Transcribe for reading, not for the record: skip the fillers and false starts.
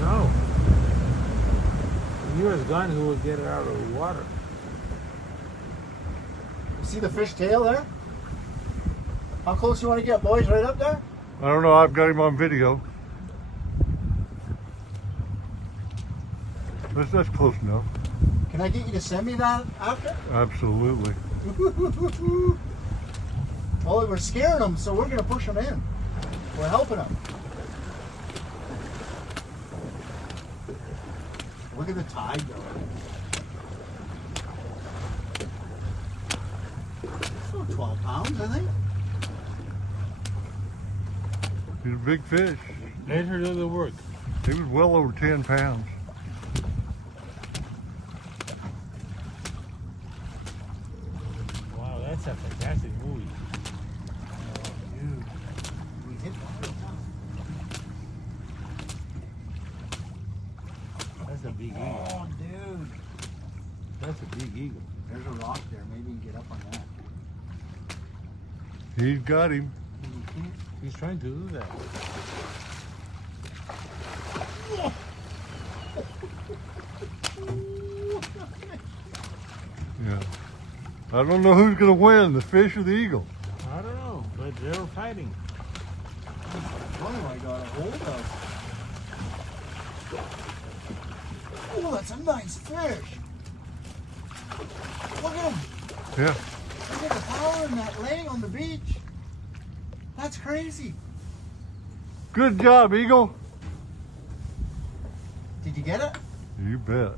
No. If he was gone, who would get it out of the water? You see the fish tail there? How close you want to get, boys? Right up there? I don't know. I've got him on video. That's close enough. Can I get you to send me that after? Absolutely. Well, we're scaring them, so we're going to push them in. We're helping them. Look at the tide, though. So 12 pounds, I think. He's a big fish. Let her do the work. He was well over 10 pounds. Wow, that's a fantastic movie. Oh, dude. We hit one. That's a big eagle. Oh, dude. That's a big eagle. There's a rock there. Maybe you can get up on that. He's got him. He's trying to do that. Yeah. I don't know who's going to win, the fish or the eagle. I don't know, but they're fighting. What have I got a hold of? Oh, that's a nice fish. Look at him. Yeah. Look at the power in that laying on the beach. That's crazy. Good job, eagle. Did you get it? You bet.